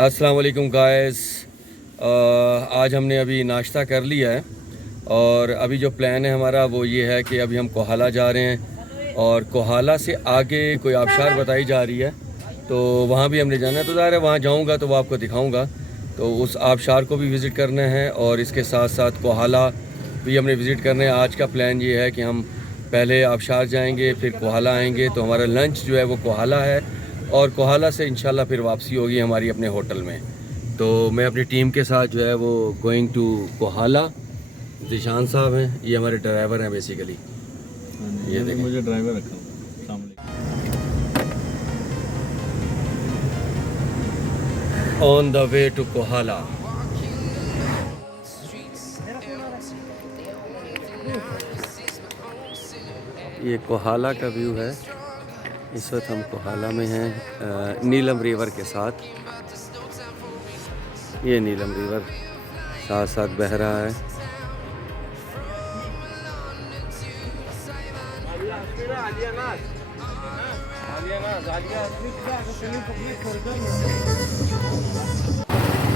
अस्सलाम वालेकुम गाइस। आज हमने अभी नाश्ता कर लिया है और अभी जो प्लान है हमारा वो ये है कि अभी हम कोहाला जा रहे हैं और कोहाला से आगे कोई आबशार बताई जा रही है, तो वहाँ भी हमने जाना है। तो ज़ाहिर है वहाँ जाऊँगा तो वो आपको दिखाऊँगा, तो उस आबशार को भी विज़िट करना है और इसके साथ साथ कोहाला भी हमने विज़िट करना है। आज का प्लान ये है कि हम पहले आबशार जाएंगे, फिर कोहाला आएंगे, तो हमारा लंच जो है वो कोहाला है और कोहाला से इंशाल्लाह फिर वापसी होगी हमारी अपने होटल में। तो मैं अपनी टीम के साथ जो है वो गोइंग टू कोहाला। जिशान साहब हैं, ये हमारे ड्राइवर हैं बेसिकली। ये देखिए मुझे ड्राइवर रखा सामने। On the way to Kohala. ये कोहाला का व्यू है। इस वक्त हम कोहाला में हैं नीलम रिवर के साथ। ये नीलम रिवर साथ साथ बह रहा है।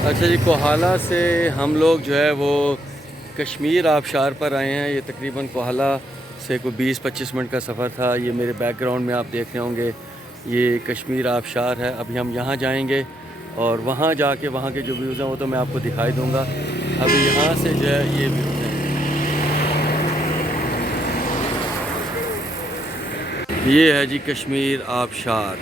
अच्छा जी, कोहाला से हम लोग जो है वो कश्मीर आबशार पर आए हैं। ये तकरीबन कोहाला से कोई 20-25 मिनट का सफ़र था। ये मेरे बैकग्राउंड में आप देख रहे होंगे, ये कश्मीर आबशार है। अभी हम यहाँ जाएंगे और वहाँ जाके वहाँ के जो व्यूज़ हैं वो तो मैं आपको दिखाई दूँगा। अभी यहाँ से जो है ये व्यूज़ हैं। ये है जी कश्मीर आबशार।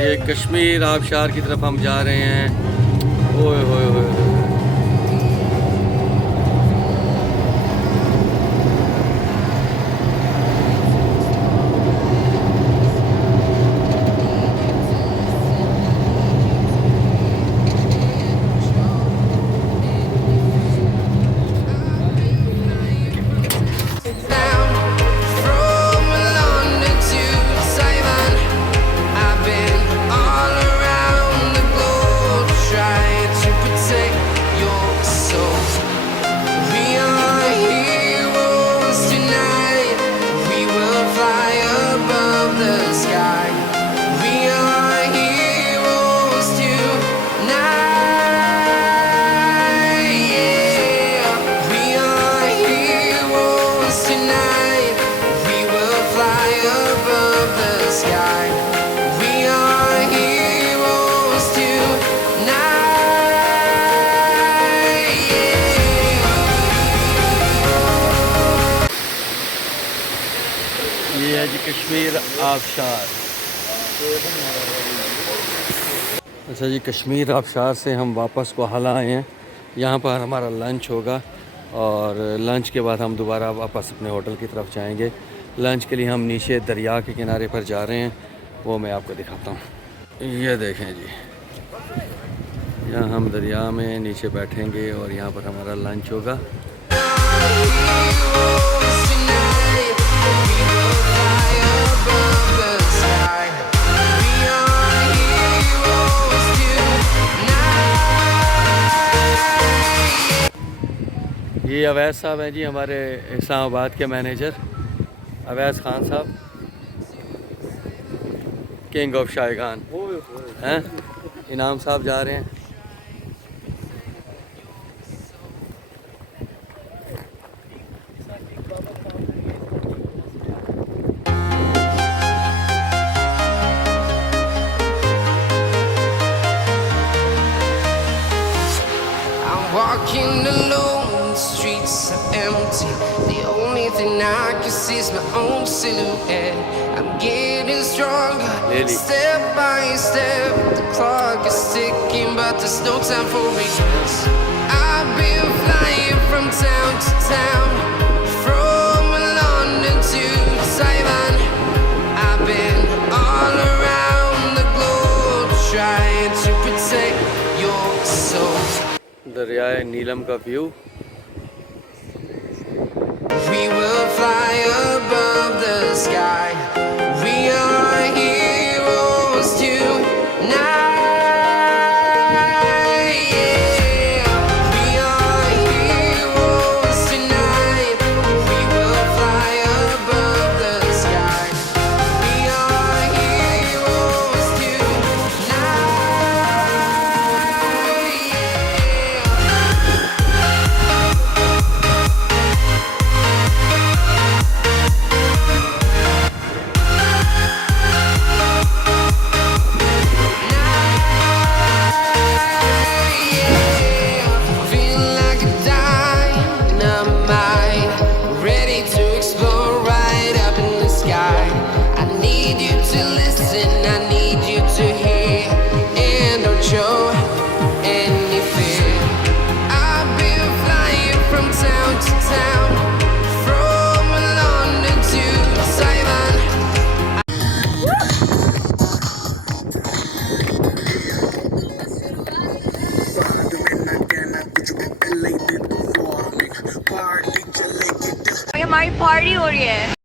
ये कश्मीर आबशार की तरफ हम जा रहे हैं। ओए होए होए। ये है जी कश्मीर आबशार। अच्छा जी, कश्मीर आबशार से हम वापस कोहाला आए हैं। यहाँ पर हमारा लंच होगा और लंच के बाद हम दोबारा वापस अपने होटल की तरफ जाएंगे। लंच के लिए हम नीचे दरिया के किनारे पर जा रहे हैं, वो मैं आपको दिखाता हूँ। ये देखें जी, यहाँ हम दरिया में नीचे बैठेंगे और यहाँ पर हमारा लंच होगा। ये अवैस साहब हैं जी, हमारे इस्लामाबाद के मैनेजर अवैस खान साहब, किंग ऑफ शायगान हैं। इनाम साहब जा रहे हैं। Walking alone, the streets are empty. The only thing I can see is my own silhouette. I'm getting stronger, step by step. The clock is ticking, but there's no time for regrets. I've been flying from town to town, from London to Taiwan. I've been all around the globe, trying to protect your soul. दरियाए नीलम का view. We will fly above the sky. We are heroes tonight. Yeah. We हमारी पार्टी हो रही है।